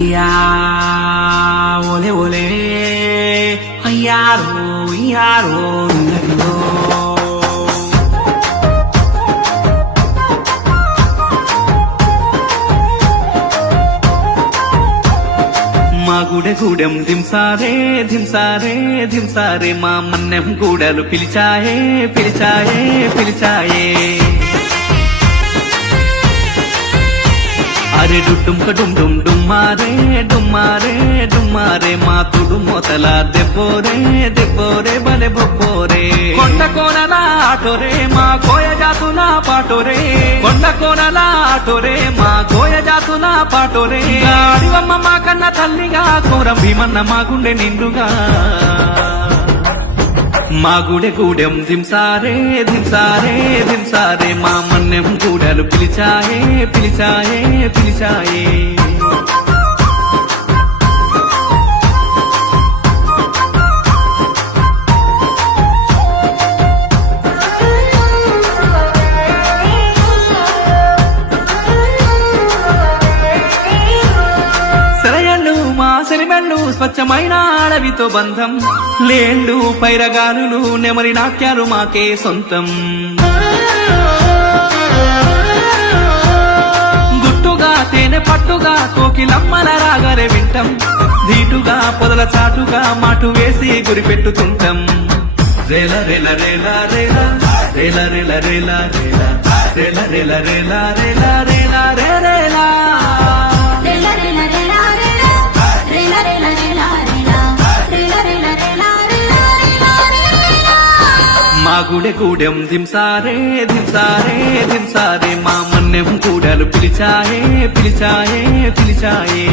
yeah ఓలే ఓలే అయ్యారో అయ్యారో నగలో మా గుడెగూడెం దింసారే దింసారే దింసారే మా మన్నెం గూడలు పిలిచాయే పిలిచాయే పిలిచాయే అరే డుమ్క డుమ్ డుమ్ డుమ్మారే డుమ్మారే డుమ్మారే మా తుడు మొతల దెబ్బోరే దెబ్బోరే బలె బొబ్బోరే కొండ కోనల ఆటోరే మా కోయ జాతుల పాటోరే కొండ కోనల ఆటోరే మా కోయ జాతుల పాటోరే అడివమ్మ మా కన్న తల్లిగా కోరం భీమన్న మా గుండె నిండుగా మా గుడె గూడెం దింసారే దింసారే దింసారే మా మన్నెం గూడలు పిలిచాయే పిలిచాయే పిలిచాయే సెలిమెళ్ళు స్వచ్ఛమైన అడవితో బంధం లేళ్ళు పైరగాలులు నెమరి నాట్యాలు మాకే సొంతం గుట్టుగా తేనె పట్టుగా కోకిలమ్మల రాగరే వింటం ధీటుగా పొదల చాటుగా మాటు వేసి గురిపెట్టుతుంటాం రేల రేల రేల రేల రేల రేల రేల రేల రేల రేల రేల రేల రేల రేలా మా గుడె గూడెం దింసారే దింసారే దింసారే మా మన్నెం గూడలు పిలిచాయే పిలిచాయే పిలిచాయే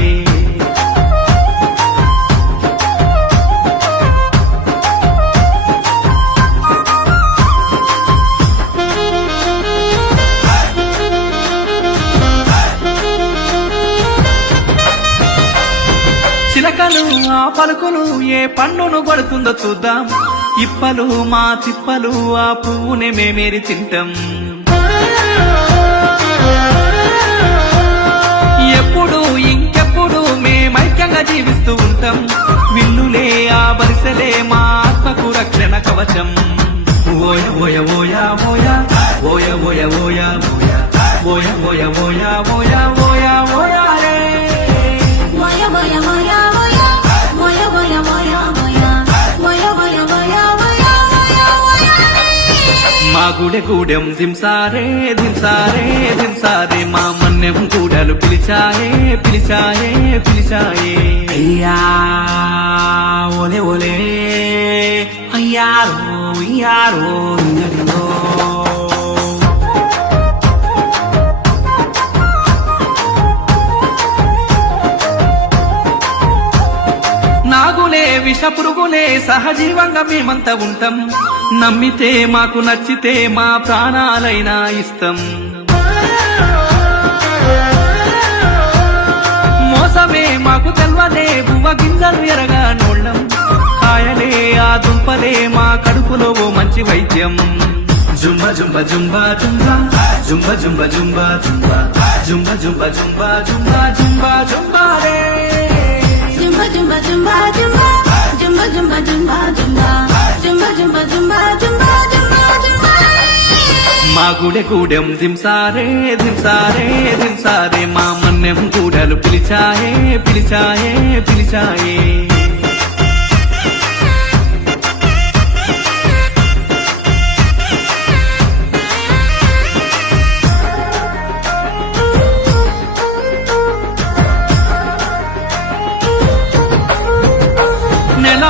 చిలకలు ఆ పలుకులు ఏ పన్నును కొడుతుందో చూద్దాం ఇప్పలు మా తిప్పలు ఆ పువ్వునే మేమేరి తింటాం ఎప్పుడు ఇంకెప్పుడు మేమైక్యంగా జీవిస్తూ ఉంటాం విల్లులే ఆ బరిసెలే మా ఆత్మకు రక్షణ కవచం ఓయ ఓయ ఓయ ఓయ ఓయ ఓయ ఓయ ఓయ ఓయ ఓయ ఓయ ఓయ ఓయ రే ఓయ ఓయ ఓయ మా గుడె గూడెం దింసారే దింసారే దింసారే మా మన్నెం గూడలు పిలిచాయే పిలిచాయే పిలిచాయే అయ్యా ఓలే ఓలే అయ్యారో అయ్యారో నగలో నాగులే విష పురుగులే సహజీవంగా మేమంతా ఉంటాం నమ్మితే మాకు నచ్చితే మా ప్రాణాలైనా ఇస్తాం మోసమే మాకు తెల్వదే బువ్వ గింజలు ఎరగా నోళ్ళం కాయలే ఆ దుంపలే మా కడుపులో ఓ మంచి వైద్యం జుంబ జుంబ జుంబ జుంబ జుంబ జుంబ జుంబ జుంబ జుంబ జుంబ జుంబ జుంబ జుంబ జుంబ రే జుంబ జుంబ జుంబ జుంబ జుంబ జుంబ జుంబ జుంబ జుంబ జుంబ జుంబ జుంబ జుంబ జుంబ మా గుడె గూడెం దింసారే దింసారే దింసారే మా మన్నెం గూడలు పిలిచాయే పిలిచాయే పిలిచాయే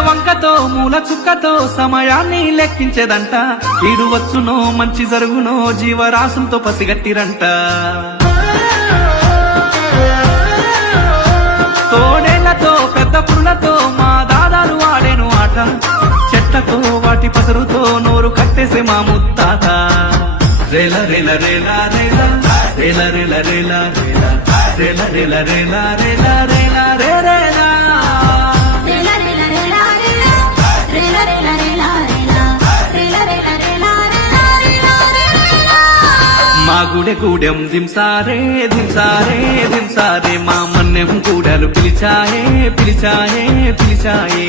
వంకతో మూల చుక్కతో సమయాన్ని లెక్కించేదంట ఈడు వచ్చునో మంచి జరుగునో జీవరాశులతో పసిగట్టిరంట తోడేళ్లతో పెద్ద పురులతో మా దాదాలు ఆడేను ఆట చెట్లతో వాటి పసరుతో నోరు కట్టేసే మా ముత్తాత రేల రేల రేల రేల రేల రేల రేల రేల రేల రేల రేల రేల రే రేలా మా గుడె గూడెం దింసారే దింసారే దింసారే మా మన్నెం కూడలు పిలిచాయే పిలిచాయే పిలిచాయే